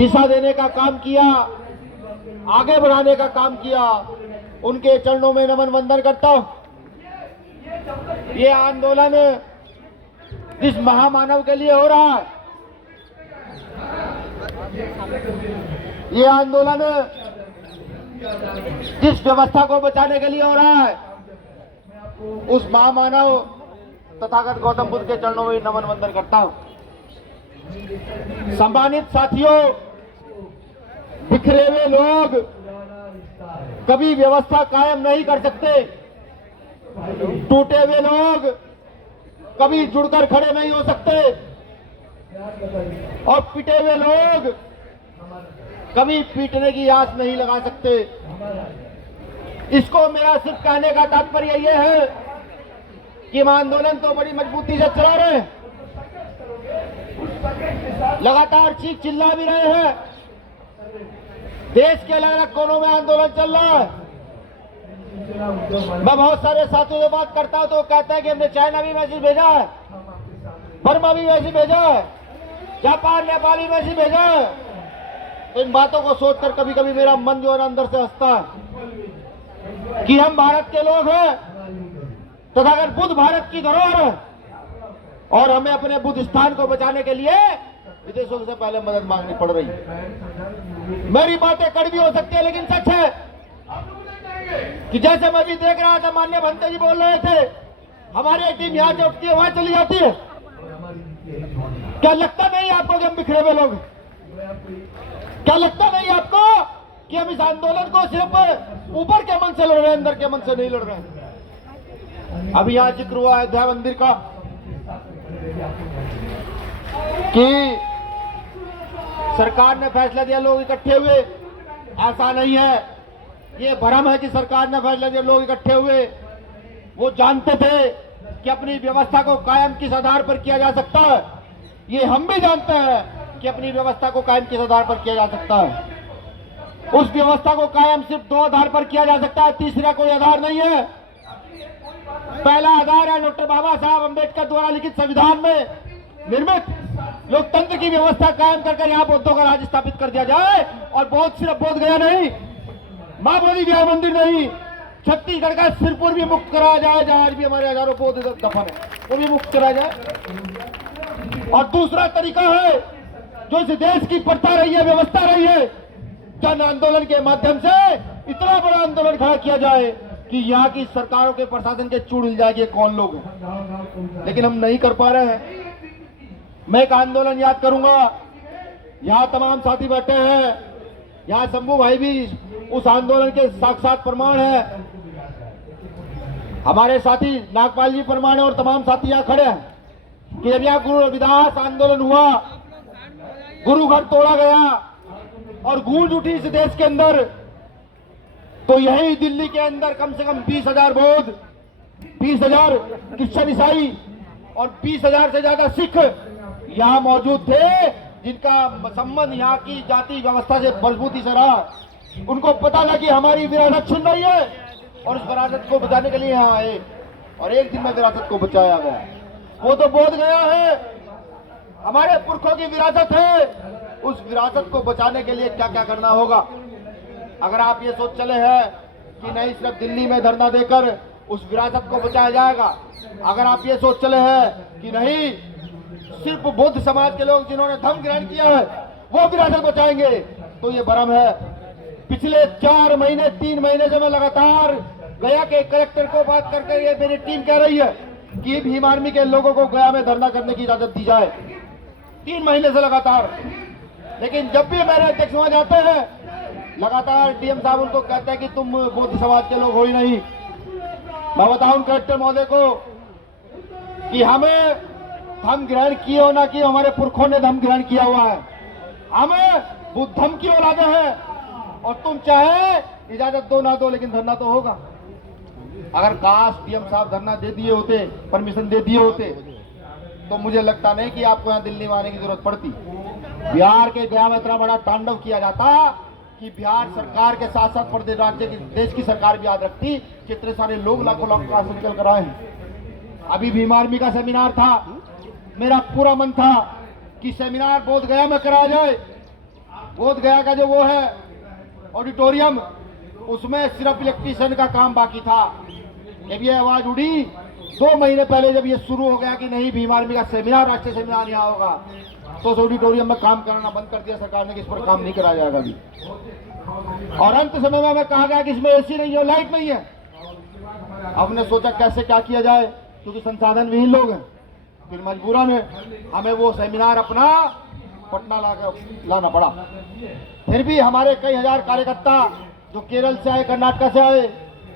दिशा देने का काम किया, आगे बढ़ाने का काम किया, उनके चरणों में नमन वंदन करता हूं। ये आंदोलन जिस महामानव के लिए हो रहा है, ये आंदोलन जिस व्यवस्था को बचाने के लिए हो रहा है, उस महामानव तथागत गौतम बुद्ध के चरणों में नमन वंदन करता हूं। सम्मानित साथियों, बिखरे हुए लोग कभी व्यवस्था कायम नहीं कर सकते, टूटे हुए लोग कभी जुड़कर खड़े नहीं हो सकते, और पिटे हुए लोग कभी पीटने की आस नहीं लगा सकते। इसको मेरा सिर्फ कहने का तात्पर्य यह है कि हम आंदोलन तो बड़ी मजबूती से चला रहे हैं, लगातार चीख चिल्ला भी रहे हैं, देश के अलग अलग कोनों में आंदोलन चल रहा है। मैं बहुत सारे साथियों से बात करता हूं तो कहते हैं कि हमने चाइना भी मैसेज भेजा है, बर्मा भी मैसेज भेजा है, जापान नेपाल भी मैसेज भेजा है। तो इन बातों को सोचकर कभी कभी मेरा मन जो है अंदर से हंसता है कि हम भारत के लोग हैं तथा अगर बुद्ध भारत की धरोहर है और हमें अपने बुद्ध स्थान को बचाने के लिए विदेशों से पहले मदद मांगनी पड़ रही है। मेरी बातें कड़वी हो सकती है, लेकिन सच है कि जैसे मैं भी देख रहा था, माननीय भंते जी बोल रहे थे, हमारी टीम यहाँ से उठती है वहां चली जाती है। क्या लगता नहीं आपको कि हम बिखरे हुए लोग? क्या लगता नहीं आपको कि हम इस आंदोलन को सिर्फ ऊपर के मन से लड़ रहे हैं, अंदर के मन से नहीं लड़ रहे हैं? अभी यहाँ जिक्र हुआ अयोध्या मंदिर का कि सरकार ने फैसला दिया, लोग इकट्ठे हुए। ऐसा नहीं है, ये भ्रम है कि सरकार ने फैसला दिया, लोग इकट्ठे हुए। वो जानते थे कि अपनी व्यवस्था को कायम किस आधार पर किया जा सकता है। ये हम भी जानते हैं कि अपनी व्यवस्था को कायम किस आधार पर किया जा सकता है। उस व्यवस्था को कायम सिर्फ दो आधार पर किया जा सकता है, तीसरा कोई आधार नहीं है। पहला आधार है डॉक्टर बाबा साहब अम्बेडकर द्वारा लिखित संविधान में निर्मित लोकतंत्र की व्यवस्था कायम कर यहाँ बौद्धों का राज स्थापित कर दिया जाए। और बौद्ध सिर्फ बोध गया नहीं, मां बोली विहार मंदिर नहीं, छत्तीसगढ़ का सिरपुर भी मुक्त कराया जाए, जहां आज भी हमारे हजारों बौद्ध दफन है, वो भी मुक्त कराया जाए। और दूसरा तरीका है जो इस देश की प्रथा रही है, व्यवस्था रही है, जन आंदोलन के माध्यम से इतना बड़ा आंदोलन खड़ा किया जाए कि यहाँ की सरकारों के प्रशासन के चूड़ हिल जाएगी कौन लोग हैं। लेकिन हम नहीं कर पा रहे हैं। मैं एक आंदोलन याद करूंगा, यहाँ तमाम साथी बैठे हैं, यहाँ शंभू भाई भी उस आंदोलन के साक्षात प्रमाण है, हमारे साथी नागपाल जी प्रमाण है, और तमाम साथी यहाँ खड़े हैं कि जब यहाँ गुरु रविदास आंदोलन हुआ, गुरु घर तोड़ा गया और गूंज उठी इस देश के अंदर, तो यही दिल्ली के अंदर कम से कम 20,000 बौद्ध, 20,000 क्रिश्चियन ईसाई और 20,000 से ज्यादा सिख यहाँ मौजूद थे, जिनका संबंध यहाँ की जाति व्यवस्था से मजबूती से रहा। उनको पता लगा कि हमारी विरासत छिन रही है और इस विरासत को बचाने के लिए यहाँ आए, और एक दिन में विरासत को बचाया गया। वो तो बोध गया है, हमारे पुरखों की विरासत है, उस विरासत को बचाने के लिए क्या क्या करना होगा। अगर आप ये सोच चले हैं कि नहीं सिर्फ दिल्ली में धरना देकर उस विरासत को बचाया जाएगा, अगर आप ये सोच चले हैं कि नहीं सिर्फ बौद्ध समाज के लोग जिन्होंने धर्म ग्रहण किया है वो विरासत बचाएंगे, तो ये भ्रम है। पिछले 4 महीने 3 महीने से मैं लगातार गया के कलेक्टर को बात करके ये मेरी टीम कह रही है कि भीम आर्मी के लोगों को गया में धरना करने की इजाजत दी जाए, 3 महीने से लगातार। लेकिन जब भी मेरे अध्यक्ष वहां जाते हैं, लगातार डीएम साहब उनको कहते हैं कि तुम बौद्ध समाज के लोग हो ही नहीं। मैं बताऊं कलेक्टर महोदय को कि हमें धर्म ग्रहण किए हो ना किए, हमारे पुरखों ने धर्म ग्रहण किया हुआ है, हमें बुद्ध धर्म की औलादे हैं, और तुम चाहे इजाजत दो ना दो लेकिन धरना तो होगा। अगर काश डीएम साहब धरना दे दिए होते, परमिशन दे दिए होते, तो मुझे लगता नहीं कि आपको यहाँ दिल्ली में आने की जरूरत पड़ती। बिहार के गया में इतना बड़ा तांडव किया जाता कि बिहार सरकार के साथ साथ प्रदेश राज्य की देश की सरकार भी याद रखती कि इतने सारे लोग लाखों लाख का निकल कर आए हैं। अभी भीम आर्मी का सेमिनार था, मेरा पूरा मन था कि सेमिनार बोध गया में कराया जाए, बोध गया का जो वो है ऑडिटोरियम, उसमें सिर्फ इलेक्ट्रीशियन का काम बाकी था। जब ये आवाज उड़ी 2 महीने पहले, जब ये शुरू हो गया कि नहीं भीम आर्मी का सेमिनार, राष्ट्रीय सेमिनार यहाँ होगा, तो उस ऑडिटोरियम में काम कराना बंद कर दिया सरकार ने कि इस पर काम नहीं कराया जाएगा अभी। और अंत समय में हमें कहा गया कि इसमें एसी नहीं है, लाइट नहीं है। हमने सोचा कैसे क्या किया जाए, क्योंकि संसाधन विहीन लोग हैं। फिर मजबूरन हमें वो सेमिनार अपना पटना लाना पड़ा। फिर भी हमारे कई हजार कार्यकर्ता जो केरल से आए, कर्नाटक से आए,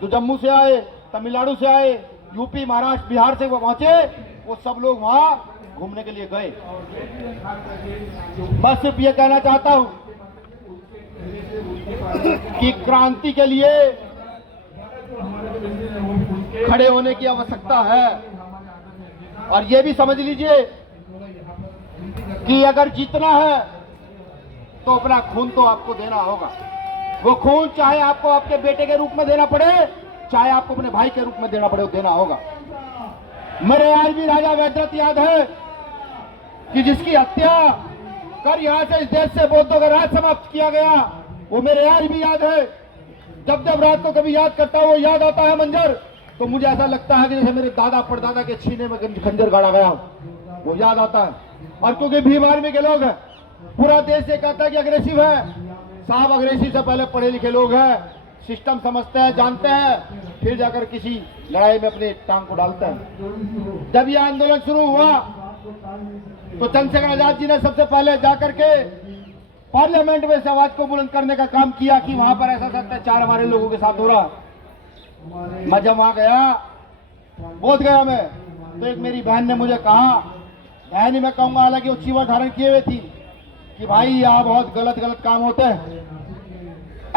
जो जम्मू से आए, तमिलनाडु से आए, यूपी, महाराष्ट्र, बिहार से वो पहुंचे, वो सब लोग वहां घूमने के लिए गए। मैं सिर्फ ये कहना चाहता हूं कि क्रांति के लिए खड़े होने की आवश्यकता है। और ये भी समझ लीजिए कि अगर जीतना है तो अपना खून तो आपको देना होगा। वो खून चाहे आपको आपके बेटे के रूप में देना पड़े, चाहे आपको अपने भाई के रूप में देना पड़े, वो देना होगा। मेरे आज भी राजा वैद्यनाथ याद है कि जिसकी हत्या कर यहां से इस देश से बौद्धों का राज समाप्त किया गया, वो मेरे आज भी याद है। जब जब रात को कभी याद करता हूं, वो याद आता है मंजर, तो मुझे ऐसा लगता है कि जैसे मेरे दादा परदादा के सीने में खंजर गाड़ा गया, वो याद आता है। और क्योंकि भीम आर्मी के लोग हैं, पूरा देश ये कहता है कि अग्रेसिव है। साहब अग्रेसिव से पहले पढ़े लिखे लोग हैं, सिस्टम समझते हैं, जानते हैं, फिर जाकर किसी लड़ाई में अपनी टांग को डालते हैं। जब यह आंदोलन शुरू हुआ तो चंद्रशेखर आजाद जी ने सबसे पहले जाकर के पार्लियामेंट में इस आवाज को बुलंद करने का काम किया कि वहां पर ऐसा अत्याचार हमारे लोगों के साथ हो रहा। मैं जब वहां गया, बोध गया मैं, तो एक मेरी बहन ने मुझे कहा, बहन ही मैं कहूंगा, हालांकि वो चीवर धारण किए हुए थी, कि भाई यहाँ बहुत गलत गलत काम होते हैं,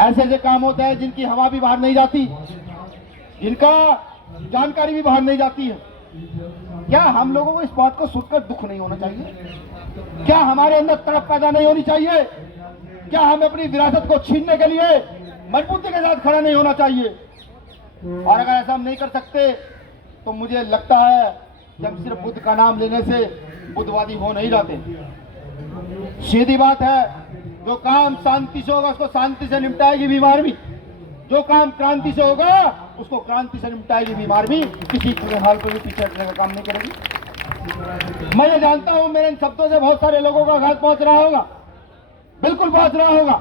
ऐसे ऐसे काम होते हैं जिनकी हवा भी बाहर नहीं जाती, जिनका जानकारी भी बाहर नहीं जाती है। क्या हम लोगों को इस बात को सुनकर दुख नहीं होना चाहिए? क्या हमारे अंदर तड़प पैदा नहीं होनी चाहिए? क्या हमें अपनी विरासत को छीनने के लिए मजबूती के साथ खड़ा नहीं होना चाहिए? और अगर ऐसा हम नहीं कर सकते तो मुझे लगता है कि हम सिर्फ बुद्ध का नाम लेने से बुद्धवादी हो नहीं जाते। सीधी बात है, जो काम शांति से होगा उसको शांति से निपटाएगी भीम आर्मी, जो काम क्रांति से होगा उसको क्रांति से निपटाएगी भीम आर्मी। किसी हाल को भी पीछे हटने का काम नहीं करेगी। मैं ये जानता हूं मेरे इन शब्दों से बहुत सारे लोगों का आघात पहुंच रहा होगा, बिल्कुल पहुंच रहा होगा,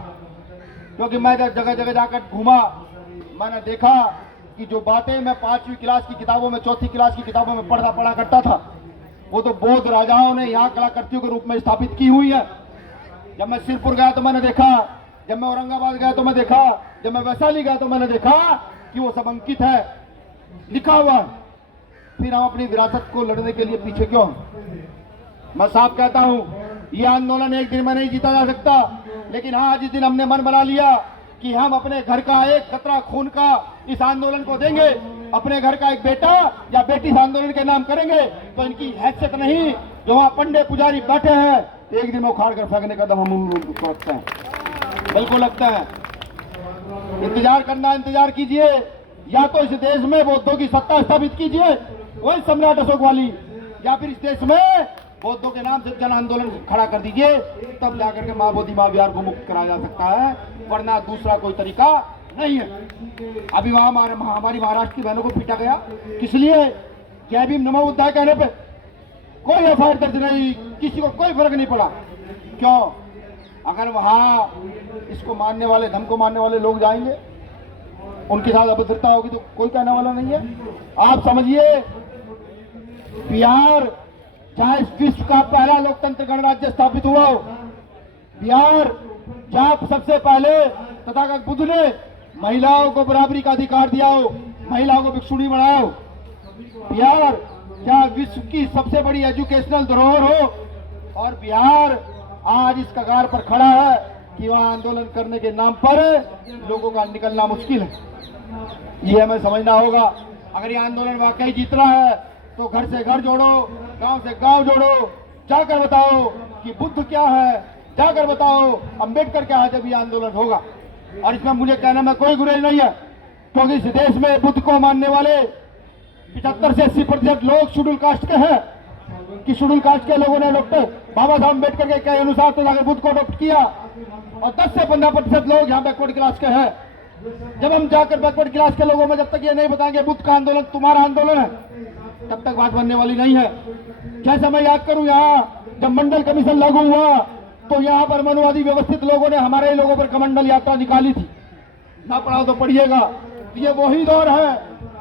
क्योंकि मैं जब जगह जगह जाकर घूमा, मैंने देखा कि जो बातें मैं 5वीं क्लास की किताबों में, 4थी क्लास की किताबों में पढ़ा करता था, वो तो बौद्ध राजाओं ने यहाँ कलाकृतियों के रूप में स्थापित की हुई है। जब मैं सिरपुर गया तो मैंने देखा, जब मैं औरंगाबाद गया तो मैं देखा, जब मैं वैशाली गया तो मैंने देखा कि वो सब अंकित है, लिखा हुआ है। फिर हम अपनी विरासत को लड़ने के लिए पीछे क्यों? मैं साफ कहता हूं, यह आंदोलन एक दिन में नहीं जीता जा सकता, लेकिन हाँ, जिस दिन हमने मन बना लिया कि हम अपने घर का एक कतरा खून का इस आंदोलन को देंगे, अपने घर का एक बेटा या बेटी इस आंदोलन के नाम करेंगे, तो इनकी हैसियत नहीं, जो वहां पंडे पुजारी बैठे हैं, एक दिन में उखाड़ कर फेंकने का दम हम उन लोगों को रखते हैं, बिल्कुल लगता है। इंतजार करना, इंतजार कीजिए, या तो इस देश में बौद्धों की सत्ता स्थापित कीजिए, वही सम्राट अशोक वाली, या फिर इस देश में बौद्धों के नाम से जन आंदोलन खड़ा कर दीजिए, तब जाकर के मां बोधि मां विहार को मुक्त कराया जा सकता है, वरना दूसरा कोई तरीका नहीं है। अभी वहां हमारी महाराष्ट्र की बहनों को पीटा गया, किस लिए? क्या भीम नमो बुद्धाय कहने पे कोई एफआईआर दर्ज नहीं, किसी को कोई फर्क नहीं पड़ा। क्यों? अगर वहां इसको मानने वाले, धर्म को मानने वाले लोग जाएंगे, उनके साथ अभद्रता होगी तो कोई कहने वाला नहीं है। आप समझिए, बिहार जहां इस विश्व का पहला लोकतंत्र गणराज्य स्थापित हुआ हो, बिहार जहां सबसे पहले तथागत बुद्ध ने महिलाओं को बराबरी का अधिकार दिया हो, महिलाओं को भिक्षुणी बनाया हो, बिहार जहां विश्व की सबसे बड़ी एजुकेशनल धरोहर हो, और बिहार आज इस कगार पर खड़ा है कि वहां आंदोलन करने के नाम पर लोगों का निकलना मुश्किल है। ये हमें समझना होगा। अगर ये आंदोलन वाकई जीतना है तो घर से घर जोड़ो, गांव से गांव जोड़ो, जाकर बताओ कि बुद्ध क्या है, जाकर बताओ अंबेडकर क्या है, जब ये आंदोलन होगा। और इसमें मुझे कहने में कोई गुरेज नहीं है, क्योंकि इस देश में बुद्ध को मानने वाले 75 से 80% लोग शेड्यूल कास्ट के हैं, कि शेड्यूल कास्ट के लोगों ने डॉक्टर बाबा साहब अम्बेडकर के कहे अनुसार तो जाकर बुद्ध को अडॉप्ट किया और 10 से 15% लोग यहाँ बैकवर्ड क्लास के हैं। जब हम जाकर बैकवर्ड क्लास के लोगों में जब तक ये नहीं बताएंगे बुद्ध का आंदोलन तुम्हारा आंदोलन है, तब तक बात बनने वाली नहीं है। जैसे मैं याद करूं, यहाँ जब मंडल कमीशन लागू हुआ तो यहाँ पर मनुवादी व्यवस्थित लोगों ने हमारे लोगों पर कमंडल यात्रा निकाली थी। ना पढ़ा तो पढ़िएगा। ये वही दौर है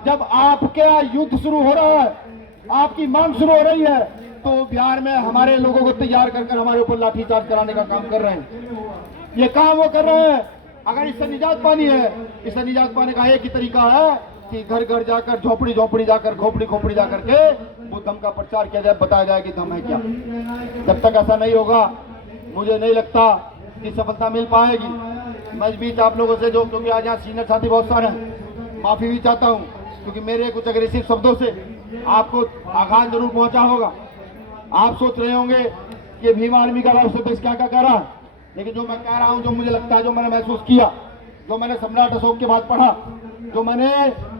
जब आपका युद्ध शुरू हो रहा है, आपकी मांग शुरू हो रही है, तो बिहार में हमारे लोगों को तैयार कर हमारे ऊपर लाठीचार्ज कराने का काम कर रहे हैं। ये काम वो कर रहे हैं। अगर इससे निजात पानी है, इससे निजात पाने का एक ही तरीका है कि घर घर जाकर, झोपड़ी झोपड़ी जाकर, खोपड़ी खोपड़ी जाकर के वो धम का प्रचार किया जाए, बताया जाए कि धम है क्या। जब तक ऐसा नहीं होगा मुझे नहीं लगता कि सफलता मिल पाएगी। मैं इस बीच आप लोगों से जो, क्योंकि आज यहाँ सीनियर साथी बहुत सारे हैं, माफी भी चाहता हूँ क्योंकि मेरे कुछ अग्रेसिव शब्दों से आपको आघात जरूर पहुंचा होगा। आप सोच रहे होंगे कि भीम आर्मी का राष्ट्रीय अध्यक्ष क्या क्या कह रहा है, लेकिन जो मैं कह रहा हूं, जो मुझे लगता है, जो मैंने महसूस किया, जो मैंने सम्राट अशोक के बाद पढ़ा, जो मैंने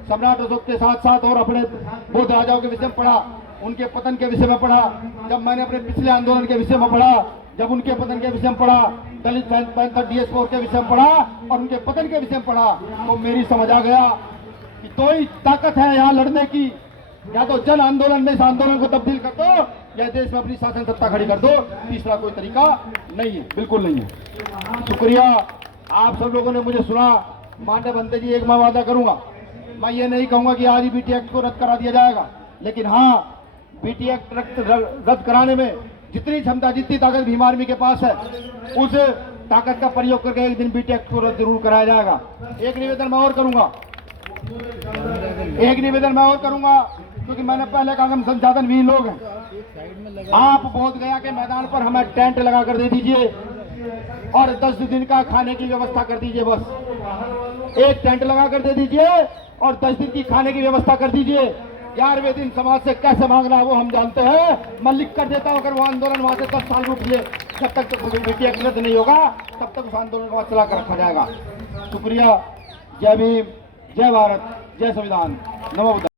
सम्राट अशोक के साथ साथ और अपने बौद्ध राजाओं के विषय में पढ़ा, उनके पतन के विषय में पढ़ा, जब मैंने अपने पिछले आंदोलन के विषय में पढ़ा, जब उनके पतन के विषय में पढ़ा, दलित पैंथर DS4 के विषय में पढ़ा और उनके पतन के विषय में पढ़ा, तो मेरी समझ आ गया कि दो ही ताकत है यहाँ लड़ने की, या तो जन आंदोलन में इस आंदोलन को तब्दील कर दो या देश में अपनी शासन सत्ता खड़ी कर दो। तीसरा कोई तरीका नहीं है, बिल्कुल नहीं है। शुक्रिया आप सब लोगों ने मुझे सुना। माननीय भंते जी, एक मैं वादा करूंगा, मैं ये नहीं कहूंगा कि आज ही BT एक्ट को रद्द करा दिया जाएगा, लेकिन हाँ, BT एक्ट रद्द कराने में जितनी क्षमता, जितनी ताकत भीम आर्मी के पास है, उस ताकत का प्रयोग करके एक दिन BT एक्ट को रद्द जरूर कराया जाएगा। एक निवेदन मैं और करूंगा, क्योंकि मैंने पहले कहा हम संसाधनहीन लोग हैं। आप बोध गया के मैदान पर हमें टेंट लगा कर दे दीजिए और 10 दिन का खाने की व्यवस्था कर दीजिए। बस एक टेंट लगा कर दे दीजिए और 10 दिन की खाने की व्यवस्था कर दीजिए। 11वें दिन समाज से कैसे मांगना है वो हम जानते हैं। मैं लिख कर देता हूं, अगर वो आंदोलन वहां से 10 साल रुक ले, जब तक BT एक्ट रद्द नहीं होगा तब तक उस आंदोलन को चला कर रखा जाएगा। शुक्रिया। जय भीम, जय भारत, जय संविधान, नमो बुद्धाय।